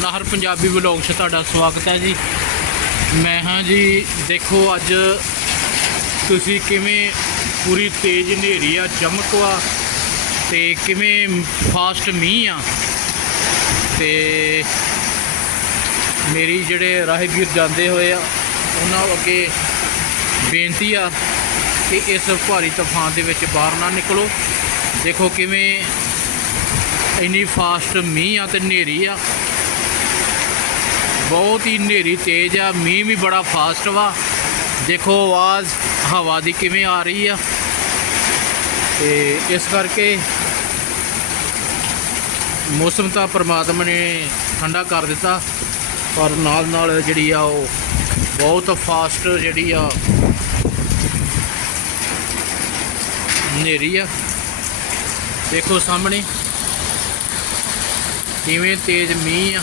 ਨਾਹਰ Punjabi vlog 'ਚ ਤੁਹਾਡਾ ਸਵਾਗਤ ਹੈ ਜੀ। ਮੈਂ ਹਾਂ ਜੀ, ਦੇਖੋ ਅੱਜ ਤੁਸੀਂ ਕਿਵੇਂ ਪੂਰੀ ਤੇਜ਼ ਹਨੇਰੀ ਆ, ਚਮਕ ਵਾ ਤੇ ਕਿਵੇਂ ਫਾਸਟ ਮੀਂਹ ਆ। ਤੇ ਮੇਰੀ ਜਿਹੜੇ ਰਾਹਗੀਰ ਜਾਂਦੇ ਹੋਏ ਆ, ਉਹਨਾਂ ਅੱਗੇ ਬੇਨਤੀ ਆ ਕਿ ਇਸ ਭਾਰੀ ਤੂਫਾਨ ਦੇ ਵਿੱਚ ਬਾਹਰ ਨਾ ਨਿਕਲੋ। ਦੇਖੋ ਕਿਵੇਂ ਇੰਨੀ ਫਾਸਟ ਮੀਂਹ ਆ ਤੇ ਹਨੇਰੀ ਆ। ਬਹੁਤ ਹੀ ਹਨੇਰੀ ਤੇਜ਼ ਆ, ਮੀਂਹ ਵੀ ਬੜਾ ਫਾਸਟ ਵਾ। ਦੇਖੋ ਆਵਾਜ਼, ਹਵਾ ਦੀ ਕਿਵੇਂ ਆ ਰਹੀ ਆ। ਤੇ ਇਸ ਕਰਕੇ ਮੌਸਮ ਤਾਂ ਪ੍ਰਮਾਤਮਾ ਨੇ ਠੰਡਾ ਕਰ ਦਿੱਤਾ, ਪਰ ਨਾਲ ਨਾਲ ਜਿਹੜੀ ਆ ਉਹ ਬਹੁਤ ਫਾਸਟ ਜਿਹੜੀ ਆ, ਹਨੇਰੀ ਆ। ਦੇਖੋ ਸਾਹਮਣੇ ਕਿਵੇਂ ਤੇਜ਼ ਮੀਂਹ ਆ।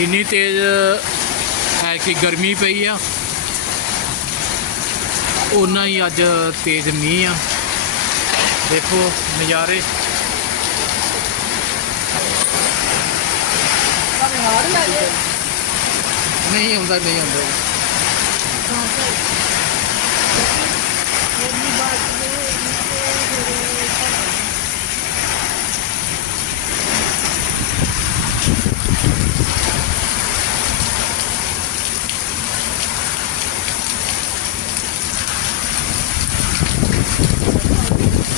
ਜਿੰਨੀ ਤੇਜ਼ ਹੈ ਕਿ ਗਰਮੀ ਪਈ ਆ ਉਨਾ ਹੀ ਅੱਜ ਤੇਜ਼ ਮੀਂਹ ਆ। ਦੇਖੋ ਨਜ਼ਾਰੇ। ਨਹੀਂ ਆਉਂਦਾ ਨਹੀਂ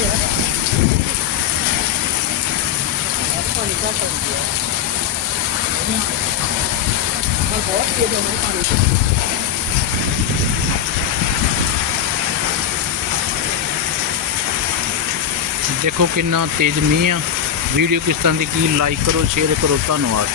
ਆਉਂਦਾ ਦੇਖੋ ਕਿੰਨਾ ਤੇਜ਼ ਮੀਂਹ ਆ ਵੀਡੀਓ ਕਿਸ ਤਰ੍ਹਾਂ ਦੀ ਕੀ ਲਾਈਕ ਕਰੋ ਸ਼ੇਅਰ ਕਰੋ ਧੰਨਵਾਦ